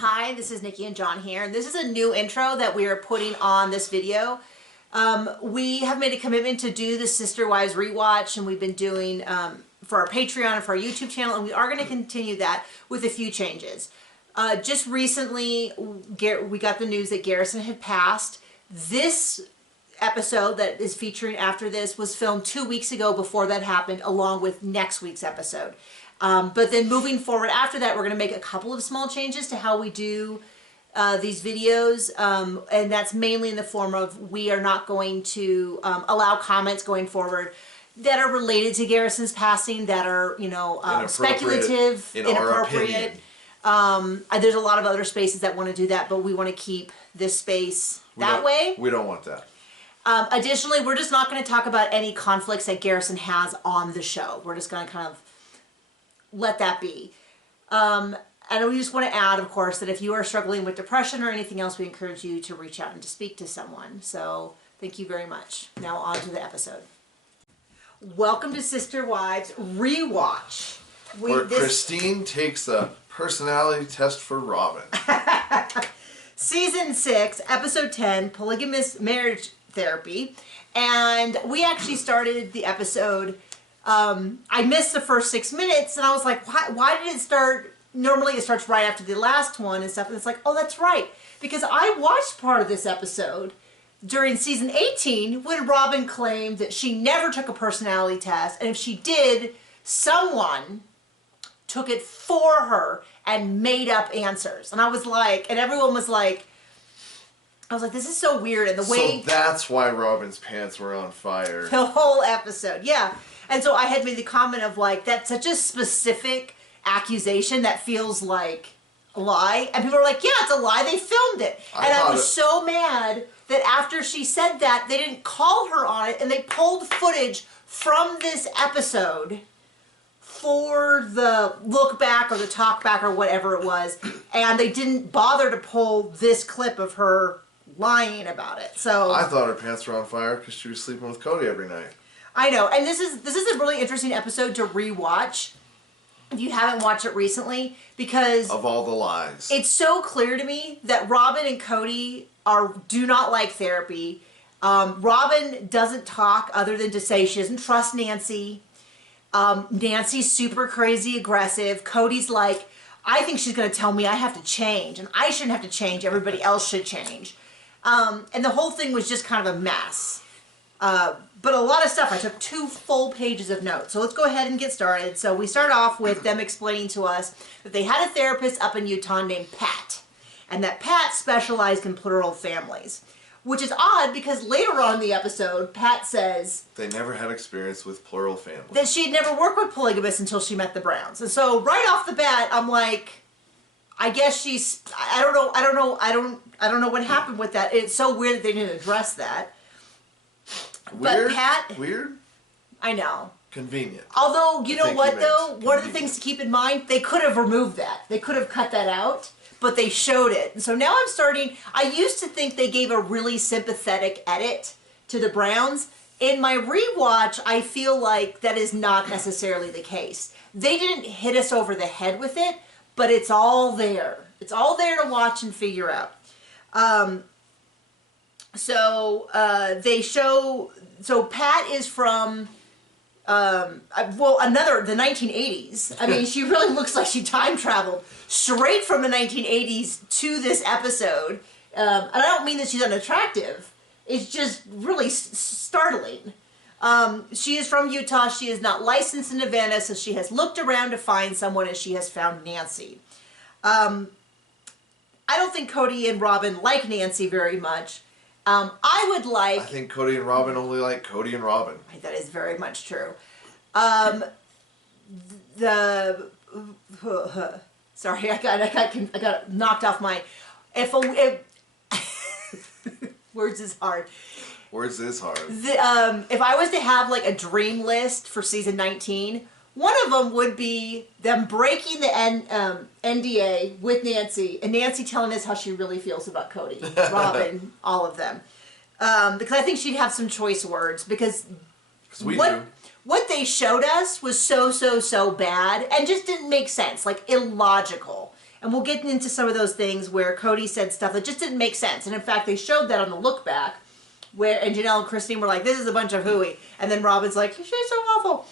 Hi, this is Nikki and John here. And this is a new intro that we are putting on this video. We have made a commitment to do the Sister Wives Rewatch, and we've been doing for our Patreon and for our YouTube channel, and we are going to continue that with a few changes. Just recently, we got the news that Garrison had passed. This episode that is featuring after this was filmed 2 weeks ago before that happened, along with next week's episode. But then moving forward after that, we're going to make a couple of small changes to how we do these videos. And that's mainly in the form of we are not going to allow comments going forward that are related to Garrison's passing, that are, you know, speculative, inappropriate. There's a lot of other spaces that want to do that, but we want to keep this space that way. We don't want that. Additionally, we're just not going to talk about any conflicts that Garrison has on the show. We're just going to kind of let that be. And we just want to add, of course, that if you are struggling with depression or anything else, we encourage you to reach out and to speak to someone. So thank you very much. Now on to the episode. Welcome to Sister Wives Rewatch. Where Christine takes a personality test for Robin. Season 6, Episode 10, Polygamist Marriage Therapy. And we actually started the episode. I missed the first 6 minutes, and I was like, why did it start? Normally it starts right after the last one and stuff, and it's like, oh, that's right. Because I watched part of this episode during season 18 when Robin claimed that she never took a personality test, and if she did, someone took it for her and made up answers. And I was like, and everyone was like, I was like, this is so weird. And the way... So that's why Robin's pants were on fire. The whole episode, yeah. And so I had made the comment of like, that's such a specific accusation that feels like a lie. And people were like, yeah, it's a lie. They filmed it. And I was so mad that after she said that, they didn't call her on it, and they pulled footage from this episode for the look back or the talk back or whatever it was. And they didn't bother to pull this clip of her lying about it. So I thought her pants were on fire because she was sleeping with Cody every night. I know, and this is a really interesting episode to rewatch if you haven't watched it recently, because of all the lies. It's so clear to me that Robin and Cody do not like therapy. Robin doesn't talk other than to say she doesn't trust Nancy. Nancy's super crazy aggressive. Cody's like, I think she's going to tell me I have to change, and I shouldn't have to change. Everybody else should change. And the whole thing was just kind of a mess. But a lot of stuff. I took 2 full pages of notes. So let's go ahead and get started. So we start off with them explaining to us that they had a therapist up in Utah named Pat. And that Pat specialized in plural families. Which is odd because later on in the episode, Pat says... They never had experience with plural families. That she'd never worked with polygamists until she met the Browns. And so right off the bat, I'm like... I guess she's... I don't know what happened with that. It's so weird that they didn't address that. Weird? But Pat... Weird? I know. Convenient. Although, you know what, though? One of the things to keep in mind, they could have removed that. They could have cut that out, but they showed it. And so now I'm starting... I used to think they gave a really sympathetic edit to the Browns. In my rewatch, I feel like that is not necessarily the case. They didn't hit us over the head with it, but it's all there. It's all there to watch and figure out. They show... So Pat is from, the 1980s. I mean, she really looks like she time traveled straight from the 1980s to this episode. And I don't mean that she's unattractive. It's just really startling. She is from Utah. She is not licensed in Nevada, so she has looked around to find someone, and she has found Nancy. I don't think Cody and Robin like Nancy very much. I think Cody and Robin only like Cody and Robin. That is very much true. Sorry, I got knocked off my... Words is hard. Words is hard. If I was to have like a dream list for season 19, one of them would be them breaking the NDA with Nancy, and Nancy telling us how she really feels about Cody, Robin, all of them. Because I think she'd have some choice words, because what they showed us was so bad and just didn't make sense, like illogical. And we'll get into some of those things where Cody said stuff that just didn't make sense. And in fact, they showed that on the look back, where and Janelle and Christine were like, "This is a bunch of hooey," and then Robin's like, "She's so awful."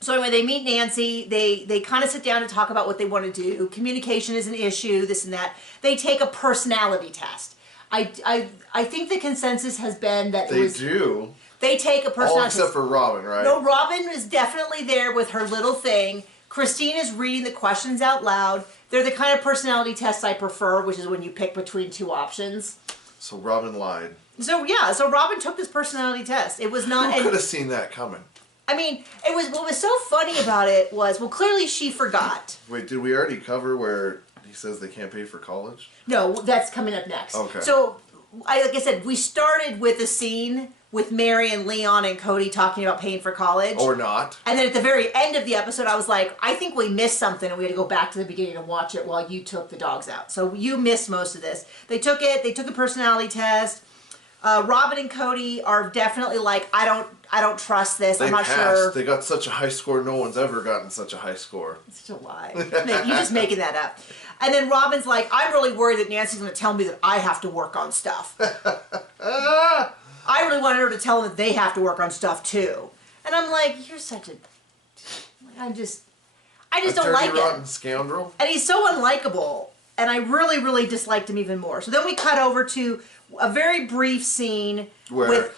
So anyway, they meet Nancy. They kind of sit down and talk about what they want to do. Communication is an issue, this and that. They take a personality test. I think the consensus has been that They do. They take a personality All except for Robin, right? No, Robin is definitely there with her little thing. Christine is reading the questions out loud. They're the kind of personality tests I prefer, which is when you pick between two options. So Robin lied. So yeah, so Robin took this personality test. It was not. Who could have seen that coming? I mean, it was. What was so funny about it was, well, clearly she forgot. Wait, did we already cover where he says they can't pay for college? No, that's coming up next. Okay. So, like I said, we started with a scene with Mary and Leon and Cody talking about paying for college. Or not. And then at the very end of the episode, I was like, I think we missed something, and we had to go back to the beginning and watch it while you took the dogs out. So you missed most of this. They took it. They took the personality test. Robin and Cody are definitely like, I don't trust this. I'm not sure. They got such a high score. No one's ever gotten such a high sore. It's a lie. You're just making that up. And then Robin's like, I'm really worried that Nancy's going to tell me that I have to work on stuff. I really wanted her to tell them that they have to work on stuff too. And I'm like, you're such a... I just don't like it. Rotten scoundrel. And he's so unlikable. And I really, really disliked him even more. So then we cut over to a very brief scene with...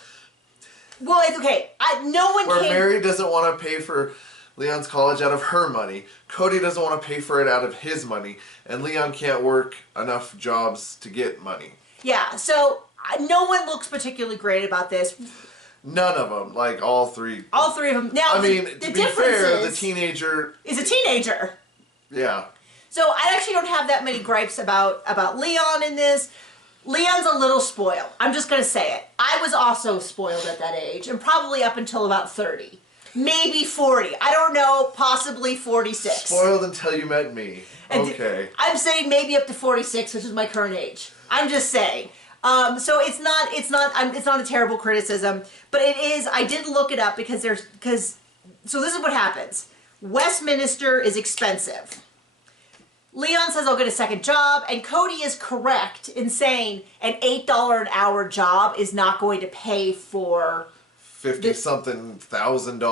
Well, it's okay. No one Where came... Mary doesn't want to pay for Leon's college out of her money. Cody doesn't want to pay for it out of his money. And Leon can't work enough jobs to get money. Yeah, so no one looks particularly great about this. None of them. Like, all three. All three of them. Now, I mean, the to be fair, the teenager... is a teenager. Yeah. So I actually don't have that many gripes about Leon in this. Leon's a little spoiled. I'm just going to say it. I was also spoiled at that age, and probably up until about 30. Maybe 40. I don't know. Possibly 46. Spoiled until you met me. Okay. I'm saying maybe up to 46, which is my current age. I'm just saying. So it's not a terrible criticism, but it is. I did look it up because so this is what happens. Westminster is expensive. Leon says, I'll get a second job, and Cody is correct in saying an $8 an hour job is not going to pay for... $50-something thousand a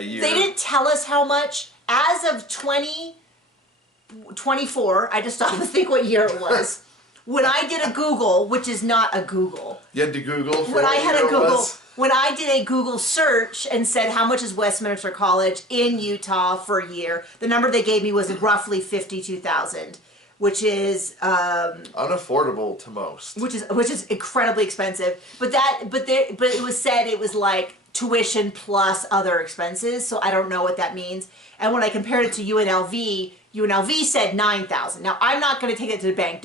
year. They didn't tell us how much. As of 2024, I just stopped to think what year it was. When I did a Google, which is not a Google. You had to Google for when what I had year a Google, it was? When I did a Google search and said how much is Westminster College in Utah for a year, the number they gave me was roughly $52,000, which is unaffordable to most. Which is incredibly expensive. But it was said it was like tuition plus other expenses, so I don't know what that means. And when I compared it to UNLV said $9,000. Now I'm not going to take it to the bank.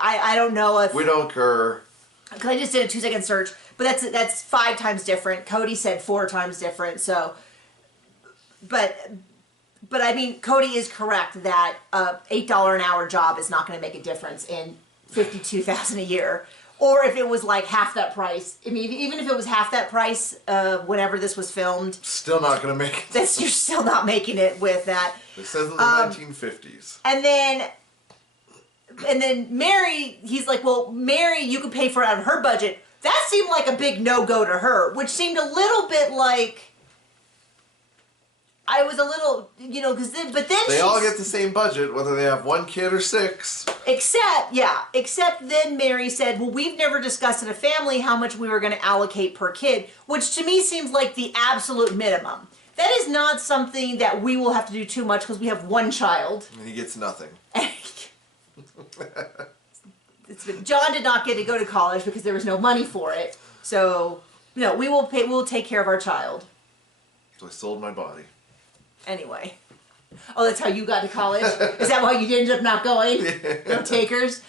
I don't know if we don't care. Because I just did a 2-second search, but that's 5 times different. Cody said 4 times different. So, but I mean, Cody is correct that a $8 an hour job is not going to make a difference in $52,000 a year. Or if it was like half that price. I mean, even if it was half that price, whenever this was filmed, still not going to make it. You're still not making it with that. It says in the 1950s. And then Mary, he's like, well, Mary, you could pay for it out of her budget. That seemed like a big no-go to her, which seemed a little bit like, I was a little, because but then they all get the same budget, whether they have 1 kid or 6. Except then Mary said, well, we've never discussed in a family how much we were going to allocate per kid, which to me seems like the absolute minimum. That is not something that we will have to do too much because we have 1 child. And he gets nothing. John did not get to go to college because there was no money for it. So, no, we will take care of our child. So I sold my body. Anyway. Oh, that's how you got to college? Is that why you ended up not going? No takers?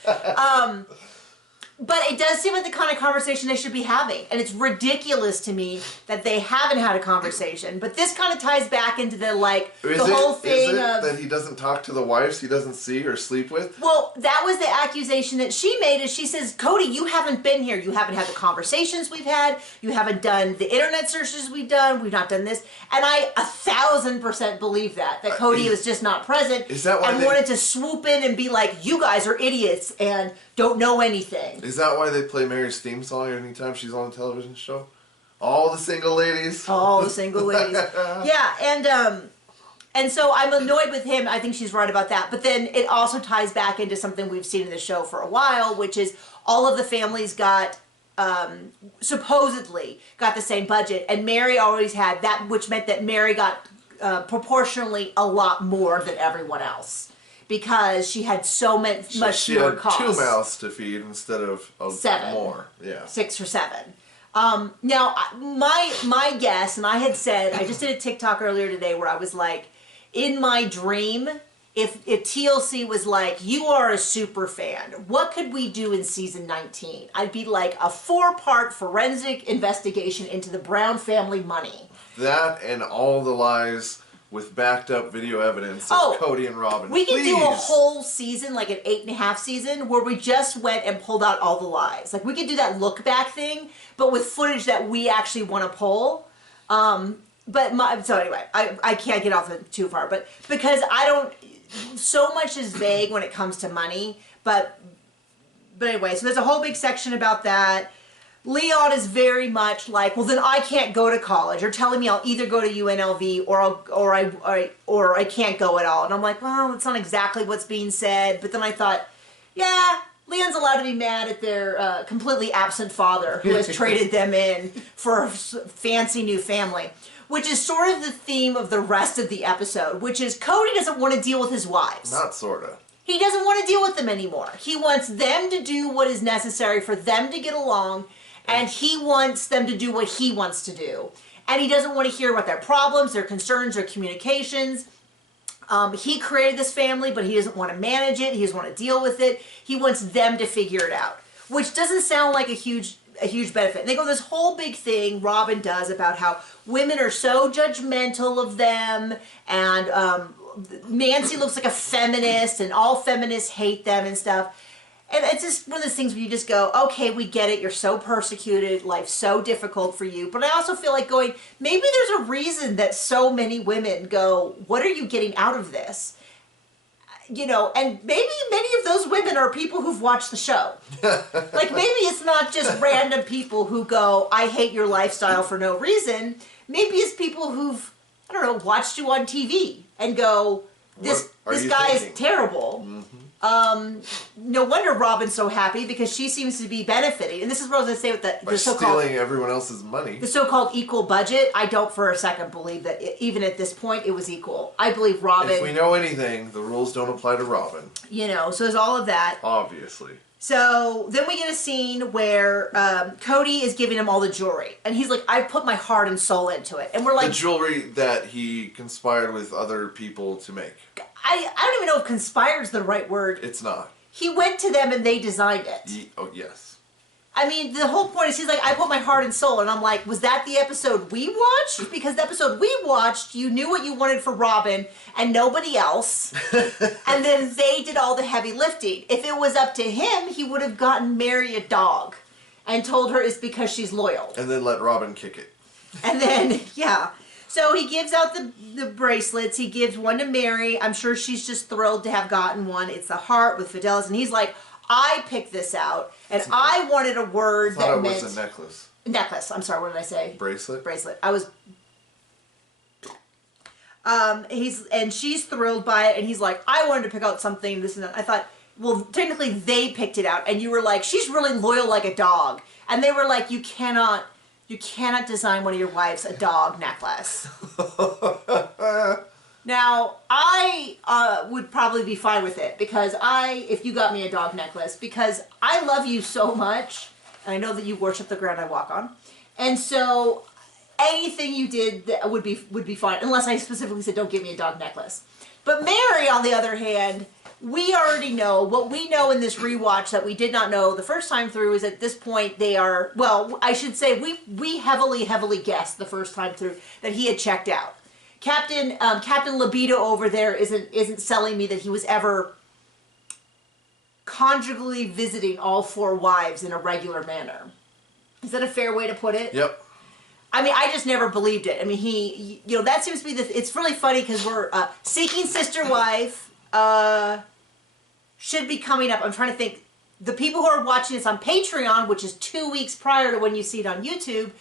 But it does seem like the kind of conversation they should be having. And it's ridiculous to me that they haven't had a conversation. But this kind of ties back into the, like, whole thing is it of... that he doesn't talk to the wives he doesn't see or sleep with? Well, that was the accusation that she made, is she says, Cody, you haven't been here. You haven't had the conversations we've had. You haven't done the internet searches we've done. We've not done this. And I 1,000% believe that Cody was just not present. Is that why and wanted to swoop in and be like, you guys are idiots and don't know anything. Is that why they play Mary's theme song anytime she's on a television show? All the single ladies. All the single ladies. Yeah, and so I'm annoyed with him. I think she's right about that. But then it also ties back into something we've seen in the show for a while, which is all of the families got, supposedly, got the same budget. And Mary always had that, which meant that Mary got proportionally a lot more than everyone else. Because she had so much fewer costs. She had 2 mouths to feed instead of 7. more. Yeah. 6 or 7. Now, my guess, and I had said, I just did a TikTok earlier today where I was like, in my dream, if TLC was like, you are a super fan, what could we do in season 19? I'd be like a 4-part forensic investigation into the Brown family money. That and all the lies with backed up video evidence of Cody and Robin. We could do a whole season, like an 8.5 season, where we just went and pulled out all the lies. Like, we could do that look back thing, but with footage that we actually want to pull. So anyway, I can't get off too far, but because so much is vague when it comes to money, but anyway, so there's a whole big section about that. Leon is very much like, well, then I can't go to college. You're telling me I'll either go to UNLV or I can't go at all. And I'm like, well, that's not exactly what's being said. But then I thought, yeah, Leon's allowed to be mad at their completely absent father who has traded them in for a fancy new family. Which is sort of the theme of the rest of the episode, which is Cody doesn't want to deal with his wives. Not sorta. He doesn't want to deal with them anymore. He wants them to do what is necessary for them to get along. And he wants them to do what he wants to do. And he doesn't want to hear about their problems, their concerns, their communications. He created this family, but he doesn't want to manage it. He doesn't want to deal with it. He wants them to figure it out. Which doesn't sound like a huge benefit. And they go this whole big thing Robin does about how women are so judgmental of them. And Nancy looks like a feminist. And all feminists hate them and stuff. And it's just one of those things where you just go, okay, we get it. You're so persecuted. Life's so difficult for you. But I also feel like going, maybe there's a reason that so many women go, what are you getting out of this? You know, and maybe many of those women are people who've watched the show. Like, maybe it's not just random people who go, I hate your lifestyle for no reason. Maybe it's people who've, I don't know, watched you on TV and go, this guy is terrible. Mm-hmm. No wonder Robin's so happy because she seems to be benefiting. And this is what I was going to say with the so-called... stealing everyone else's money. The so-called equal budget. I don't for a second believe that even at this point it was equal. I believe Robin... If we know anything, the rules don't apply to Robin. You know, so there's all of that. Obviously. So then we get a scene where Cody is giving him all the jewelry. And he's like, I put my heart and soul into it. And we're like... The jewelry that he conspired with other people to make. I don't even know if conspired is the right word. It's not. He went to them and they designed it. Oh, yes. I mean, the whole point is he's like, I put my heart and soul. And I'm like, was that the episode we watched? Because the episode we watched, you knew what you wanted for Robin and nobody else. And then they did all the heavy lifting. If it was up to him, he would have gotten Mary a dog and told her it's because she's loyal. And then let Robin kick it. And then, yeah. So he gives out the bracelets. He gives one to Mary. I'm sure she's just thrilled to have gotten one. It's the heart with Fidelis. And he's like, I picked this out. And I wanted a word that meant... it was a necklace. Necklace. I'm sorry, what did I say? Bracelet? Bracelet. I was... And she's thrilled by it. And he's like, I wanted to pick out something, this and that. I thought, well, technically they picked it out. And you were like, she's really loyal like a dog. And they were like, you cannot design one of your wives a dog necklace. Now, I would probably be fine with it because if you got me a dog necklace, because I love you so much, and I know that you worship the ground I walk on, and so anything you did that would be fine, unless I specifically said don't give me a dog necklace. But Mary, on the other hand, we already know, what we know in this rewatch that we did not know the first time through is at this point they are, well, I should say we heavily guessed the first time through that he had checked out. Captain Libido over there isn't selling me that he was ever conjugally visiting all 4 wives in a regular manner. Is that a fair way to put it? Yep. I mean, I just never believed it. I mean, that seems to be it's really funny because we're Seeking Sister Wife should be coming up. I'm trying to think. The people who are watching this on Patreon, which is 2 weeks prior to when you see it on YouTube,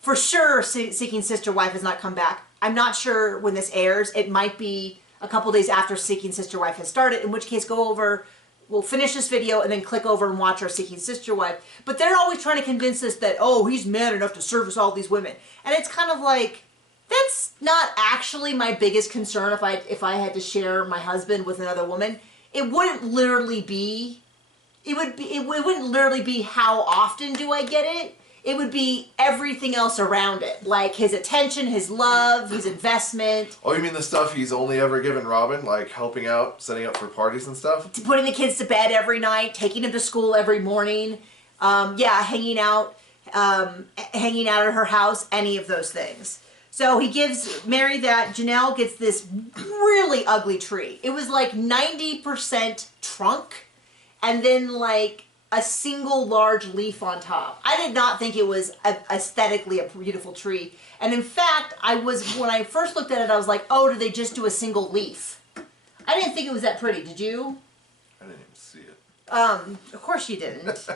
for sure Seeking Sister Wife has not come back. I'm not sure when this airs. It might be a couple days after Seeking Sister Wife has started, in which case we'll finish this video and then click over and watch our Seeking Sister Wife. But they're always trying to convince us that, oh, he's man enough to service all these women. And it's kind of like, that's not actually my biggest concern if I had to share my husband with another woman. It wouldn't literally be, it wouldn't literally be how often do I get it. It would be everything else around it. Like his attention, his love, his investment. Oh, you mean the stuff he's only ever given Robin? Like helping out, setting up for parties and stuff? Putting the kids to bed every night, taking them to school every morning. Hanging out at her house, any of those things. So he gives Mary that. Janelle gets this really ugly tree. It was like 90% trunk and then like a single large leaf on top. I did not think it was aesthetically a beautiful tree. And in fact, when I first looked at it, I was like, oh, did they just do a single leaf? I didn't think it was that pretty. Did you? I didn't even see it. Of course you didn't.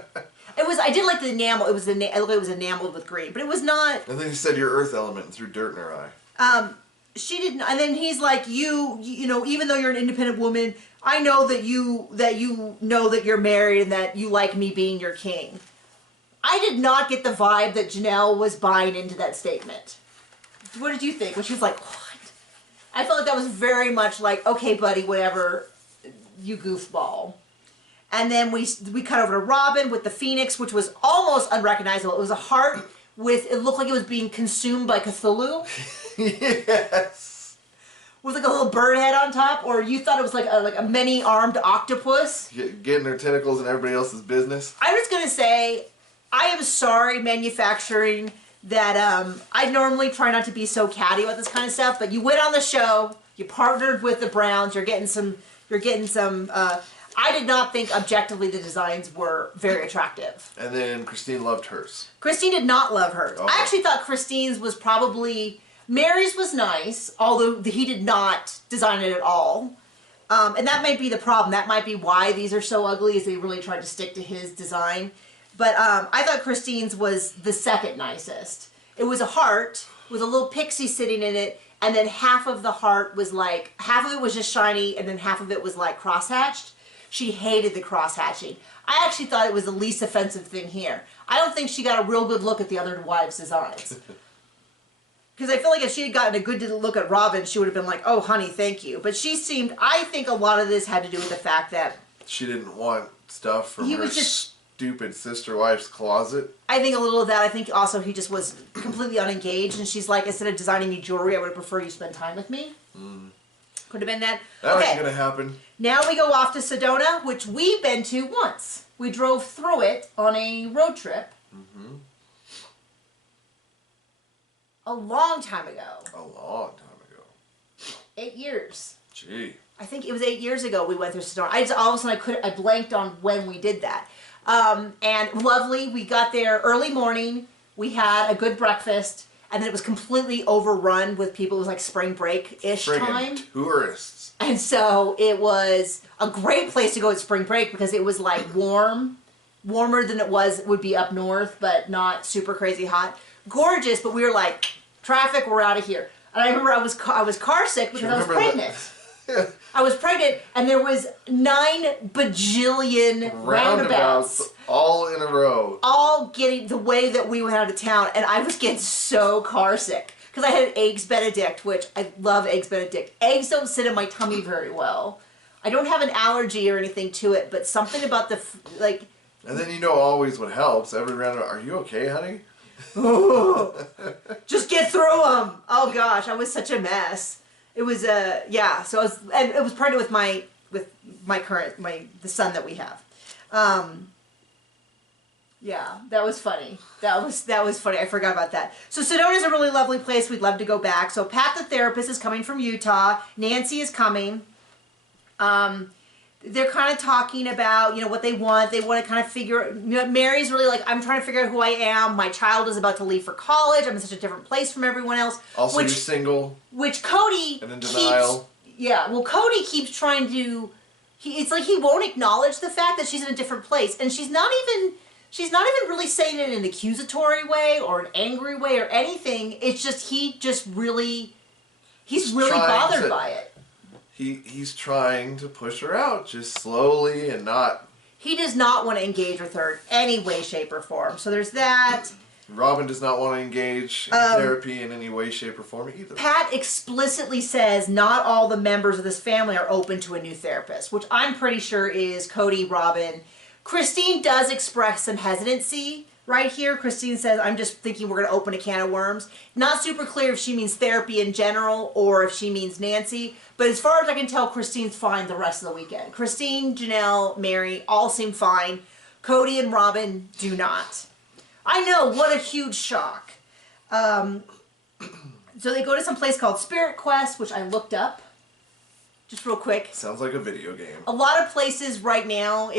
I did like the enamel. It looked like it was enameled with green, but it was not. And then he said your earth element and threw dirt in her eye. She didn't. And then he's like, you know, even though you're an independent woman, I know that you know that you're married and that you like me being your king. I did not get the vibe that Janelle was buying into that statement. What did you think? When she was like, what? I felt like that was very much like, okay, buddy, whatever, you goofball. And then we cut over to Robin with the Phoenix, which was almost unrecognizable. It was a heart it looked like it was being consumed by Cthulhu. Yes. With like a little bird head on top, or you thought it was like a many-armed octopus. Getting her tentacles in everybody else's business. I was gonna say, I am sorry, manufacturing, that I normally try not to be so catty about this kind of stuff, but you went on the show, you partnered with the Browns, you're getting some. I did not think objectively the designs were very attractive. And then Christine loved hers. Christine did not love hers. Oh. I actually thought Christine's was probably... Mary's was nice, although he did not design it at all. And that might be the problem. That might be why these are so ugly, is they really tried to stick to his design. But I thought Christine's was the second nicest. It was a heart with a little pixie sitting in it, and then half of the heart was like... Half of it was just shiny, and then half of it was like cross-hatched. She hated the cross-hatching. I actually thought it was the least offensive thing here. I don't think she got a real good look at the other wives' designs. Because I feel like if she had gotten a good look at Robin, she would have been like, oh, honey, thank you. But she seemed... I think a lot of this had to do with the fact that... She didn't want stuff from her stupid sister wife's closet. I think a little of that. I think also he just was completely unengaged. And she's like, instead of designing me jewelry, I would prefer you spend time with me. Mm. Could have been that. That ain't gonna happen. Now we go off to Sedona, which we've been to once. We drove through it on a road trip. Mm-hmm. A long time ago. A long time ago. 8 years. Gee. I think it was 8 years ago we went through Sedona. All of a sudden I blanked on when we did that. And lovely. We got there early morning. We had a good breakfast. And then it was completely overrun with people. It was like spring break-ish time. Tourists. And so it was a great place to go at spring break because it was like warmer than it would be up north, but not super crazy hot. Gorgeous, but we were like, traffic, we're out of here. And I remember I was car sick because I was pregnant. I was pregnant, and there was 9 bajillion roundabouts. All in a row. All getting the way that we went out of town, and I was getting so car sick. Because I had an Eggs Benedict, which I love Eggs Benedict. Eggs don't sit in my tummy very well. I don't have an allergy or anything to it, but something about the, like... And then you know always what helps. Every roundabout, are you okay, honey? Just get through them. Oh gosh, I was such a mess. It was yeah. So and it was pregnant with my current the son that we have. Yeah, that was funny. That was funny. I forgot about that. So Sedona's a really lovely place. We'd love to go back. So Pat the therapist is coming from Utah. Nancy is coming. They're kind of talking about, what they want. They want to kind of figure, Mary's really like, I'm trying to figure out who I am. My child is about to leave for college. I'm in such a different place from everyone else. Also, you're single. Which Cody and in denial. Yeah, well, Cody keeps trying to, it's like he won't acknowledge the fact that she's in a different place. And she's not even really saying it in an accusatory way or an angry way or anything. It's just, he's really bothered by it. He's trying to push her out just slowly and not... He does not want to engage with her in any way, shape, or form. So there's that. Robin does not want to engage in therapy in any way, shape, or form either. Pat explicitly says not all the members of this family are open to a new therapist, which I'm pretty sure is Cody, Robin. Christine does express some hesitancy right here. Christine says, I'm just thinking we're going to open a can of worms. Not super clear if she means therapy in general or if she means Nancy. But as far as I can tell, Christine's fine the rest of the weekend. Christine, Janelle, Mary all seem fine. Cody and Robin do not. I know, what a huge shock. So they go to some place called Spirit Quest, which I looked up. Just real quick. Sounds like a video game. A lot of places right now,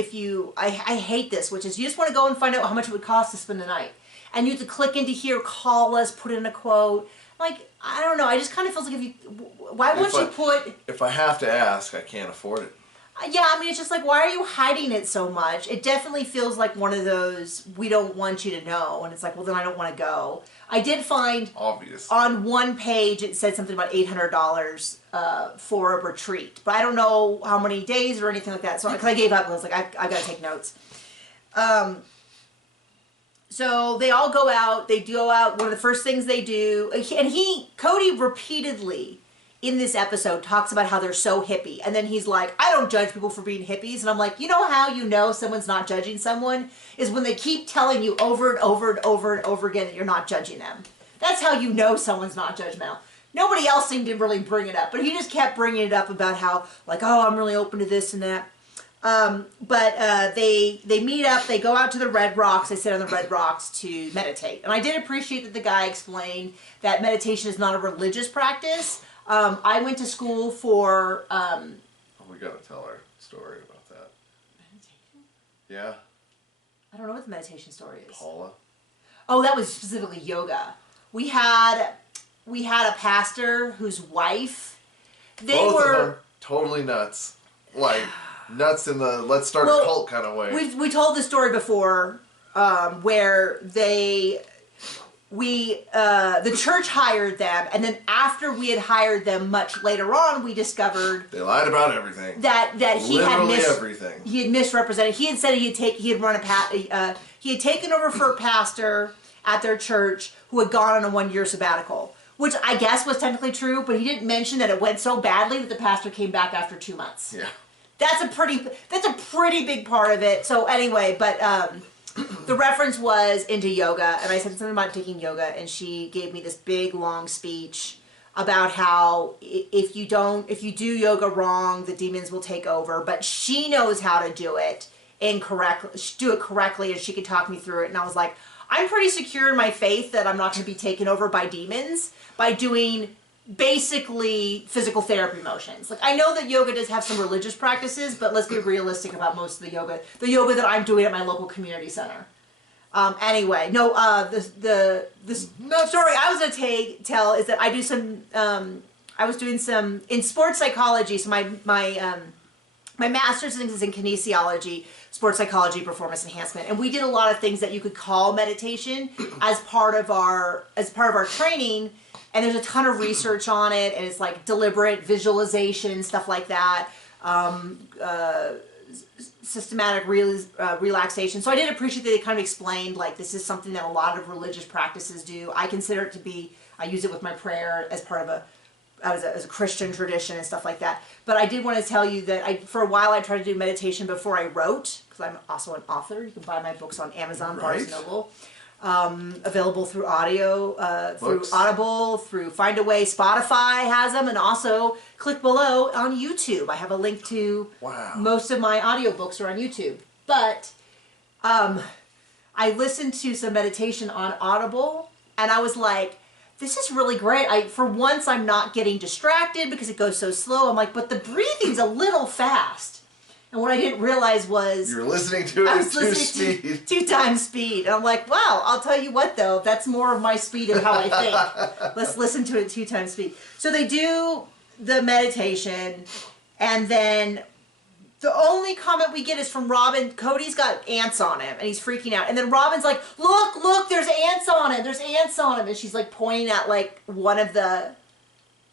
I hate this, which is you just want to go and find out how much it would cost to spend the night. And you have to click into here, call us, put in a quote. Like, I don't know, I just kind of feels like if I have to ask, I can't afford it. Yeah, I mean, it's just like, why are you hiding it so much? It definitely feels like one of those, we don't want you to know. And it's like, well, then I don't want to go. I did find, obviously, on one page, it said something about $800 for a retreat. But I don't know how many days or anything like that. So, because I gave up and I was like, I've got to take notes. So they all go out. They go out. One of the first things they do, and Cody repeatedly in this episode talks about how they're so hippie. And then he's like, I don't judge people for being hippies. And I'm like, you know how you know someone's not judging someone? Is when they keep telling you over and over and over and over again that you're not judging them. That's how you know someone's not judgmental. Nobody else seemed to really bring it up. But he just kept bringing it up about how, like, oh, I'm really open to this and that. But they meet up, they go out to the Red Rocks, they sit on the Red Rocks to meditate. And I did appreciate that the guy explained that meditation is not a religious practice. I went to school for... we gotta tell our story about that. Meditation? Yeah. I don't know what the meditation story is. Paula? Oh, that was specifically yoga. We had a pastor whose wife... Both of them totally nuts. Like... nuts in the let's start a cult kind of way. We told this story before, where the church hired them, and then after we had hired them much later on, we discovered they lied about everything. That he literally everything. He had misrepresented. He had said he had taken over for a pastor at their church who had gone on a 1-year sabbatical, which I guess was technically true, but he didn't mention that it went so badly that the pastor came back after 2 months. Yeah. That's a pretty big part of it. So anyway, but the reference was into yoga, and I said something about taking yoga, and she gave me this big long speech about how if you do yoga wrong, the demons will take over. But she knows how to do it correctly, and she could talk me through it. And I was like, I'm pretty secure in my faith that I'm not going to be taken over by demons by doing basically physical therapy motions. Like, I know that yoga does have some religious practices, but let's be realistic about most of the yoga that I'm doing at my local community center. Anyway, no, the story I was going to tell is that I do some, I was doing some, in sports psychology, so my master's is in kinesiology, sports psychology, performance enhancement, and we did a lot of things that you could call meditation as part of our training. And there's a ton of research on it, and it's like deliberate visualization, stuff like that, systematic relaxation. So I did appreciate that they kind of explained, like, this is something that a lot of religious practices do. I consider it to be, I use it with my prayer as part of as a Christian tradition and stuff like that. But I did want to tell you that for a while I tried to do meditation before I wrote, because I'm also an author. You can buy my books on Amazon, Barnes & Noble. Available through audio, through Books. Audible, through Findaway. Spotify has them, and also click below on YouTube. I have a link to most of my audiobooks are on YouTube. But I listened to some meditation on Audible, and I was like, this is really great. For once, I'm not getting distracted because it goes so slow. I'm like, but the breathing's a little fast. And what I didn't realize was... You're listening to it at 2 speed. 2 times speed. And I'm like, wow, I'll tell you what, though. That's more of my speed of how I think. Let's listen to it at 2 times speed. So they do the meditation, and then the only comment we get is from Robin. Cody's got ants on him, and he's freaking out. And then Robin's like, look, there's ants on him. There's ants on him. And she's like pointing at like one of the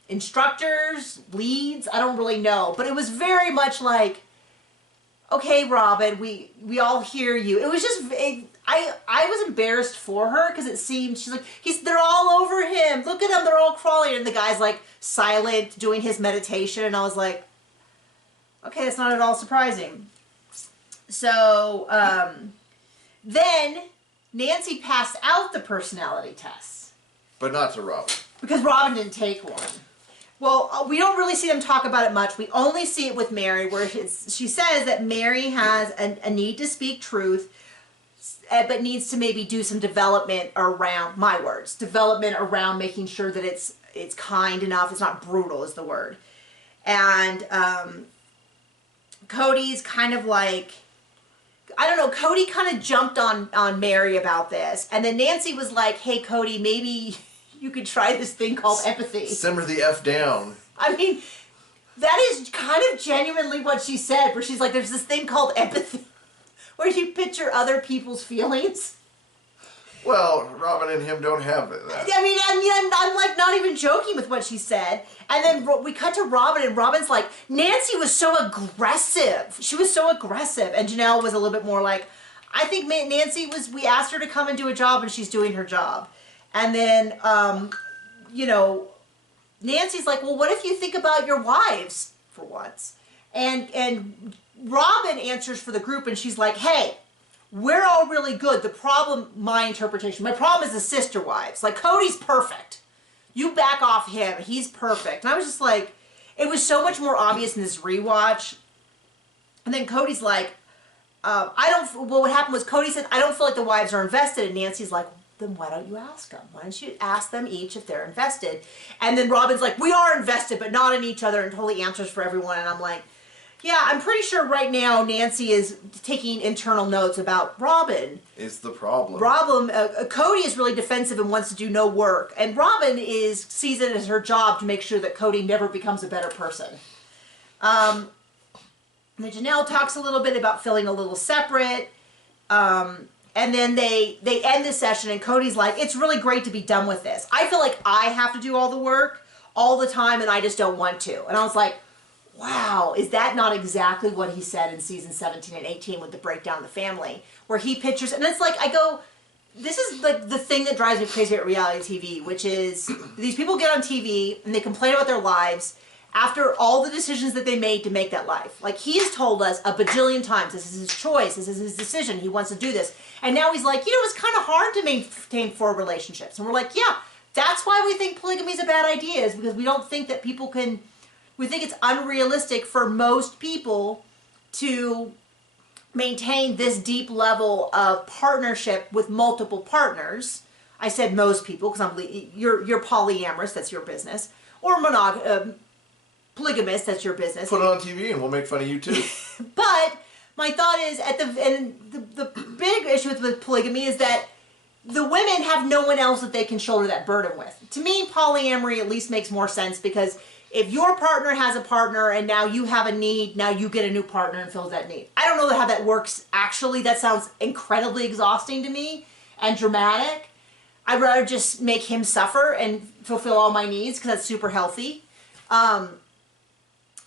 instructors, leads. I don't really know. But it was very much like, okay, Robin, we all hear you. It was just, I was embarrassed for her because it seemed, she's like, they're all over him. Look at them, they're all crawling. And the guy's like silent, doing his meditation. And I was like, okay, that's not at all surprising. So, then Nancy passed out the personality tests. But not to Robin. Because Robin didn't take one. Well, we don't really see them talk about it much. We only see it with Mary, where she says that Mary has a need to speak truth, but needs to maybe do some development around, my words, development around making sure that it's kind enough, it's not brutal is the word. And Cody's kind of like, I don't know, Cody kind of jumped on Mary about this. And then Nancy was like, hey, Cody, maybe you could try this thing called empathy. Simmer the F down. I mean, that is kind of genuinely what she said, where she's like, there's this thing called empathy, where you picture other people's feelings. Well, Robin and him don't have that. I mean, I'm like not even joking with what she said. And then we cut to Robin, and Robin's like, Nancy was so aggressive. She was so aggressive. And Janelle was a little bit more like, I think Nancy was, we asked her to come and do a job, and she's doing her job. And then, you know, Nancy's like, well, what if you think about your wives for once? And Robin answers for the group, and she's like, hey, we're all really good. The problem, my interpretation, my problem is the sister wives. Like, Cody's perfect. You back off him. He's perfect. And I was just like, it was so much more obvious in this rewatch. And then Cody's like, well, what happened was Cody said, I don't feel like the wives are invested. And Nancy's like, then why don't you ask them? Why don't you ask them each if they're invested? And then Robin's like, we are invested, but not in each other, and totally answers for everyone. And I'm like, yeah, I'm pretty sure right now Nancy is taking internal notes about Robin. It's the problem. Cody is really defensive and wants to do no work. And Robin sees it as her job to make sure that Cody never becomes a better person. And Janelle talks a little bit about feeling a little separate. And then they end the session, and Cody's like, it's really great to be done with this. I feel like I have to do all the work all the time, and I just don't want to. And I was like, wow, is that not exactly what he said in season 17 and 18 with the breakdown of the family? Where he pictures, and it's like, I go, this is like the thing that drives me crazy at reality TV, which is these people get on TV, and they complain about their lives after all the decisions that they made to make that life. Like, he has told us a bajillion times, this is his choice, this is his decision, he wants to do this. And now he's like, you know, it's kind of hard to maintain 4 relationships. And we're like, yeah, that's why we think polygamy is a bad idea, is because we don't think that people can, we think it's unrealistic for most people to maintain this deep level of partnership with multiple partners. I said most people, because you're polyamorous, that's your business. Or polygamist, that's your business. Put it on TV and we'll make fun of you too. But my thought is, the big issue with polygamy is that the women have no one else that they can shoulder that burden with. To me, polyamory at least makes more sense, because if your partner has a partner and now you have a need, now you get a new partner and fills that need. I don't know how that works actually. That sounds incredibly exhausting to me and dramatic. I'd rather just make him suffer and fulfill all my needs, because that's super healthy.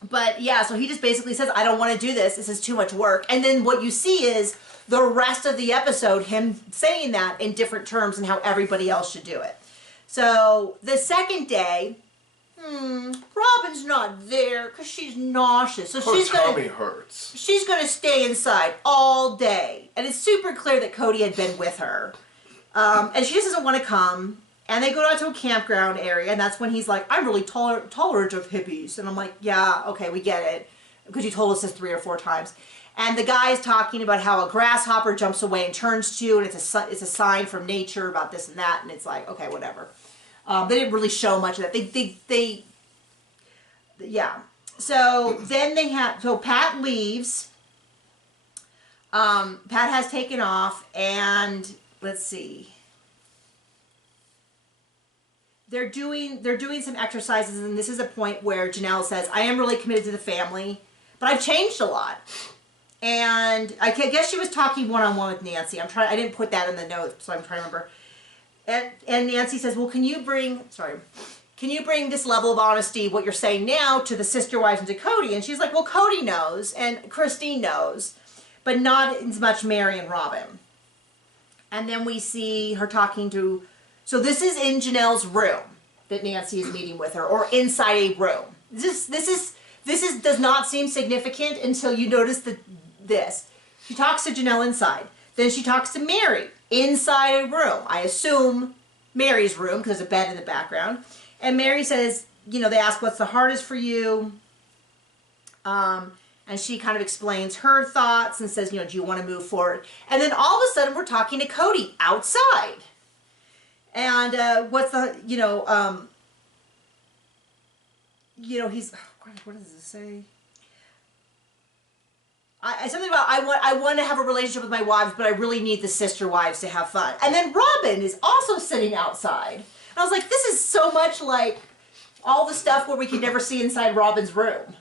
But yeah, so he just basically says, I don't want to do this. This is too much work. And then what you see is the rest of the episode, him saying that in different terms and how everybody else should do it. So the second day, Robin's not there because she's nauseous. So her tummy hurts. She's going to stay inside all day. And it's super clear that Cody had been with her. And she just doesn't want to come. And they go out to a campground area, and that's when he's like, I'm really tolerant of hippies. And I'm like, yeah, okay, we get it. Because you told us this 3 or 4 times. And the guy is talking about how a grasshopper jumps away and turns to you, and it's a sign from nature about this and that. And it's like, okay, whatever. They didn't really show much of that. Yeah. So then so Pat leaves. Pat has taken off, and let's see. They're doing some exercises, and this is a point where Janelle says, I am really committed to the family, but I've changed a lot. And I guess she was talking one-on-one with Nancy. I didn't put that in the notes, so I'm trying to remember. And Nancy says, well, can you bring this level of honesty, what you're saying now, to the sister wives and to Cody? And she's like, well, Cody knows, and Christine knows, but not as much Mary and Robin. And then we see her talking to... So this is in Janelle's room that Nancy is meeting with her, or inside a room. This does not seem significant until you notice this. She talks to Janelle inside. Then she talks to Mary inside a room. I assume Mary's room, because there's a bed in the background. And Mary says, they ask, what's the hardest for you? And she kind of explains her thoughts and says, do you want to move forward? And then all of a sudden we're talking to Cody outside. And what's the, he's, what does it say? Something about, I want to have a relationship with my wives, but I really need the sister wives to have fun. And then Robin is also sitting outside. And I was like, this is so much like all the stuff where we can never see inside Robin's room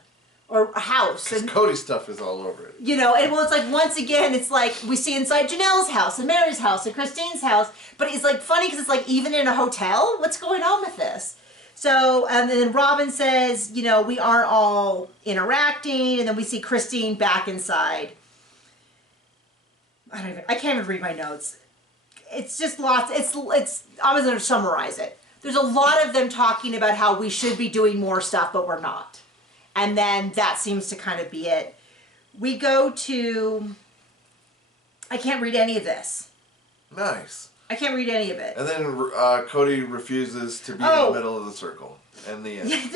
or house. And Cody's stuff is all over it. And well, it's like, once again, it's like we see inside Janelle's house and Mary's house and Christine's house. But it's like funny because it's like, even in a hotel, what's going on with this? So, and then Robin says, we aren't all interacting. And then we see Christine back inside. I can't even read my notes. It's just lots. I was going to summarize it. There's a lot of them talking about how we should be doing more stuff, but we're not. And then that seems to kind of be it. We go to... I can't read any of this. Nice. I can't read any of it. And then Cody refuses to be in the middle of the circle. And the end. There's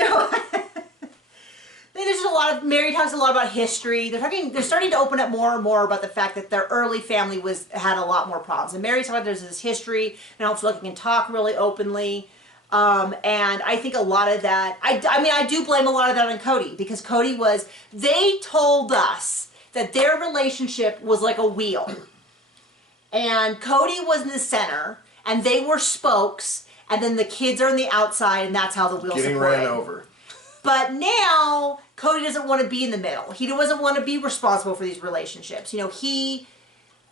just a lot of... Mary talks a lot about history. They're starting to open up more and more about the fact that their early family had a lot more problems. And Mary's talking about there's this history, and I don't feel like I can talk really openly. And I think a lot of that, I do blame a lot of that on Cody, because they told us that their relationship was like a wheel. And Cody was in the center, and they were spokes, and then the kids are on the outside, and that's how the wheels getting ran over. But now, Cody doesn't want to be in the middle. He doesn't want to be responsible for these relationships. He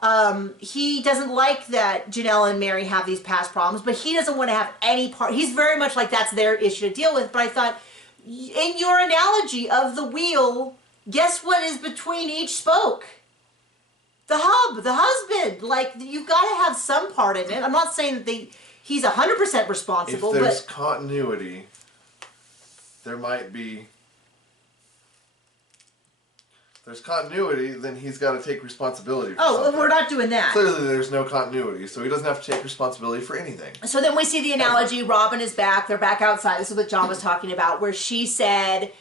doesn't like that Janelle and Mary have these past problems, but he doesn't want to have any part. He's very much like that's their issue to deal with. But I thought, in your analogy of the wheel, guess what is between each spoke? The hub, the husband. Like, you've got to have some part in it. I'm not saying that he's 100% responsible. If there's continuity, there might be... There's continuity, then he's got to take responsibility for something. We're not doing that. Clearly there's no continuity, so he doesn't have to take responsibility for anything. So then we see the analogy, Robin is back, they're back outside, this is what John was talking about, where she said,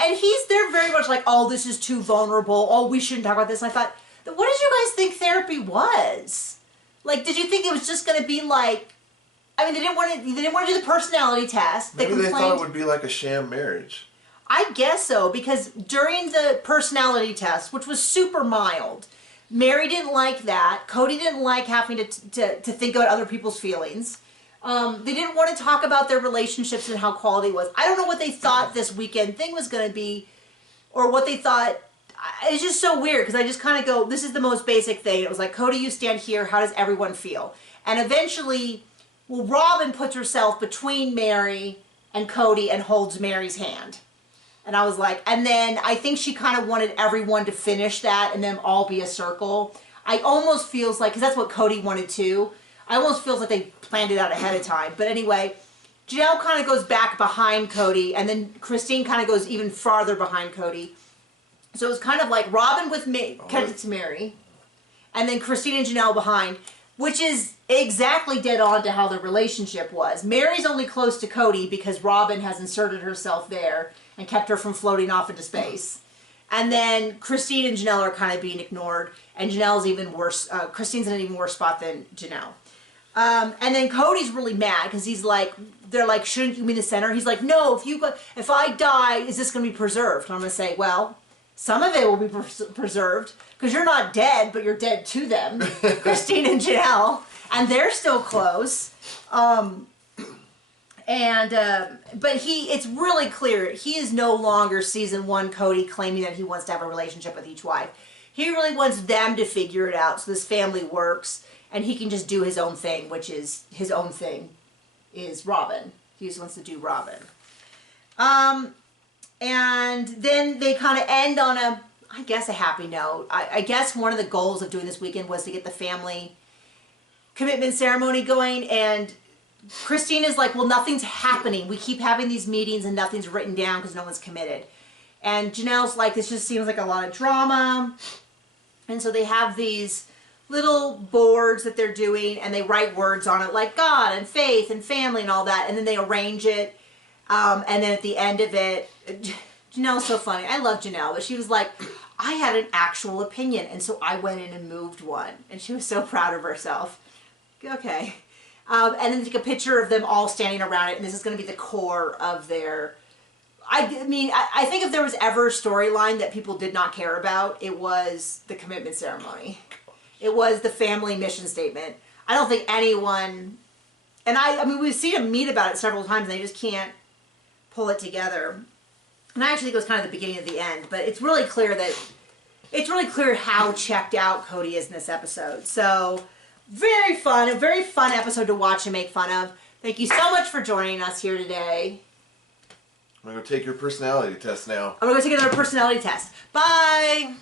and they're very much like, oh, this is too vulnerable, oh, we shouldn't talk about this. And I thought, what did you guys think therapy was? Like, did you think it was just going to be like, they didn't want to do the personality test. Maybe they thought it would be like a sham marriage. I guess so, because during the personality test, which was super mild, Mary didn't like that. Cody didn't like having to think about other people's feelings. They didn't want to talk about their relationships and how quality was. I don't know what they thought this weekend thing was going to be, or what they thought. It's just so weird, because I just kind of go, this is the most basic thing. It was like, Cody, you stand here. How does everyone feel? And eventually, Robin puts herself between Mary and Cody and holds Mary's hand. And I was like, and then I think she kind of wanted everyone to finish that and then all be a circle. I almost feels like, because that's what Cody wanted too, I almost feels like they planned it out ahead of time. But anyway, Janelle kind of goes back behind Cody, and then Christine kind of goes even farther behind Cody. So it was kind of like Robin with connected to Mary, and then Christine and Janelle behind. which is exactly dead on to how the relationship was. Mary's only close to Cody because Robin has inserted herself there and kept her from floating off into space. And then Christine and Janelle are kind of being ignored, and Janelle's even worse. Christine's in an even worse spot than Janelle. And then Cody's really mad because he's like, they're like, shouldn't you be in the center? He's like, no, if I die, is this going to be preserved? And I'm going to say, well, some of it will be preserved because you're not dead, but you're dead to them, Christine and Janelle, and they're still close. But it's really clear he is no longer season 1 Cody claiming that he wants to have a relationship with each wife. He really wants them to figure it out so this family works and he can just do his own thing, which is his own thing is Robin. He just wants to do Robin. And then they kind of end on a happy note. I guess one of the goals of doing this weekend was to get the family commitment ceremony going, and Christine is like, well, nothing's happening. We keep having these meetings and nothing's written down because no one's committed. And Janelle's like, this just seems like a lot of drama. And so they have these little boards that they're doing, and they write words on it like God and faith and family and all that, and then they arrange it. And then at the end of it, Janelle's so funny. I love Janelle, but she was like, I had an actual opinion, and so I went in and moved one. And she was so proud of herself. Okay. And then take a picture of them all standing around it, and this is going to be the core of their... I think if there was ever a storyline that people did not care about, it was the commitment ceremony. It was the family mission statement. I don't think anyone... And we've seen them meet about it several times, and they just can't pull it together. And I actually think it was kind of the beginning of the end, but it's really clear how checked out Cody is in this episode. So... very fun, a very fun episode to watch and make fun of. Thank you so much for joining us here today. I'm going to take your personality test now. I'm going to take another personality test. Bye!